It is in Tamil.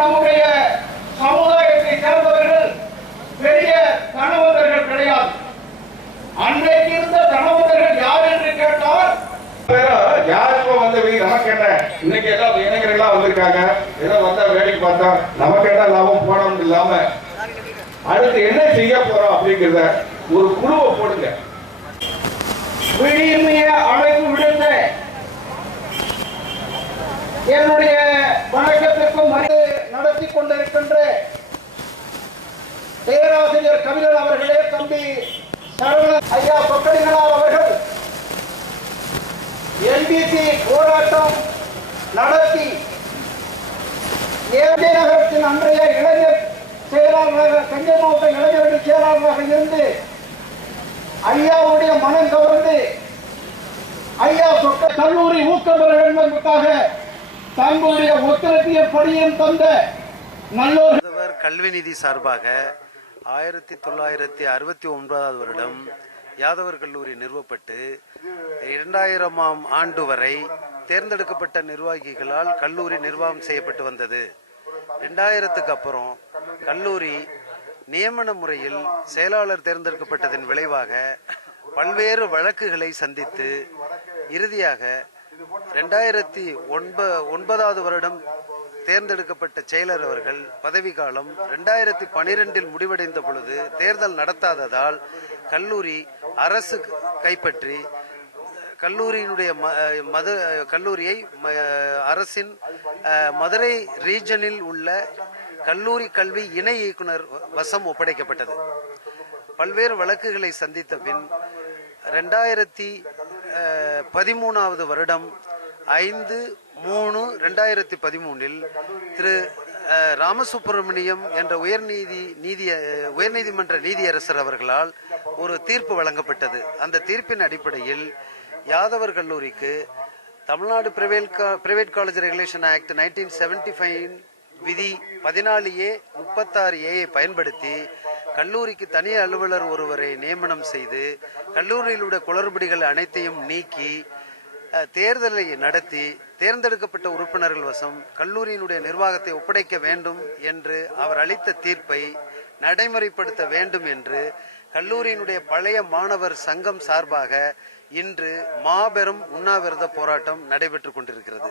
நம்முடைய சமுதாயத்தை சேர்ந்தவர்கள் பெரிய தனவந்தர்கள் கிடையாது. அன்றைக்கு இருந்த தனவந்தர்கள் யார் என்று கேட்டால் யாருக்கும் வந்தவை நமக்கு என்ன, இன்னைக்கு எல்லாம் இளைஞர்கள்லாம் வந்திருக்காங்க, ஏதோ வந்தா வேலைக்கு பார்த்தா நமக்கு என்ன லாபம் போனோம் இல்லாம அடுத்து என்ன செய்ய போறோம் அப்படிங்கிறத ஒரு குழுவை போடுங்க. விழிமைய அழைப்பு விடுத்த என்னுடைய வணக்கத்திற்கும் நடத்தி கொண்டிருக்கின்ற பேராசிரியர் கவிஞர் அவர்களே, தம்பி சரவணன் ஐயா சொக்கடிகளார் அவர்கள் எல்பிசி போராட்டம் நடத்தி ஏழை நகரத்தின் அன்றைய இளைஞர் செயலாளராக, தஞ்சை மாவட்ட இளைஞர்கள் செயலாளராக இருந்து ஐயாவுடைய மனம் கவர்ந்து ஐயா சொக்க கல்லூரி ஊக்கம் பெற வேண்டும் என்பதற்காக தங்களுடைய ஒத்துழைப்பிய படியும் தந்த நல்லோர் கல்வி நிதி சார்பாக 1969 வருடம் யாதவர் கல்லூரி நிறுவப்பட்டு 2000ஆம் ஆண்டு வரை தேர்ந்தெடுக்கப்பட்ட நிர்வாகிகளால் கல்லூரி நிர்வாகம் செய்யப்பட்டு வந்தது. 2000க்கு அப்புறம் கல்லூரி நியமன முறையில் செயலாளர் தேர்ந்தெடுக்கப்பட்டதன் விளைவாக பல்வேறு வழக்குகளை சந்தித்து இறுதியாக 2009 வருடம் தேர்ந்தெடுக்கப்பட்ட செயலர் அவர்கள் பதவிக்காலம் 2012 முடிவடைந்த பொழுது தேர்தல் நடத்தாததால் கல்லூரி அரசு கைப்பற்றி கல்லூரியினுடைய கல்லூரியை அரசின் மதுரை ரீஜனில் உள்ள கல்லூரி கல்வி இணை இயக்குனர் வசம் ஒப்படைக்கப்பட்டது. பல்வேறு வழக்குகளை சந்தித்த பின் 2013 வருடம் 5/3/2013 திரு ராமசுப்பிரமணியம் என்ற உயர்நீதிமன்ற நீதியரசர் அவர்களால் ஒரு தீர்ப்பு வழங்கப்பட்டது. அந்த தீர்ப்பின் அடிப்படையில் யாதவர் கல்லூரிக்கு Tamil Nadu private college regulation act 1975 விதி 14A36A பயன்படுத்தி கல்லூரிக்கு தனி அலுவலர் ஒருவரை நியமனம் செய்து கல்லூரியில் உள்ள குளறுபடிகள் அனைத்தையும் நீக்கி தேர்தலை நடத்தி தேர்ந்தெடுக்கப்பட்ட உறுப்பினர்கள் வசம் கல்லூரியினுடைய நிர்வாகத்தை ஒப்படைக்க வேண்டும் என்று அவர் அளித்த தீர்ப்பை நடைமுறைப்படுத்த வேண்டும் என்று கல்லூரியினுடைய பழைய மாணவர் சங்கம் சார்பாக இன்று மாபெரும் உண்ணாவிரத போராட்டம் நடைபெற்றுக் கொண்டிருக்கிறது.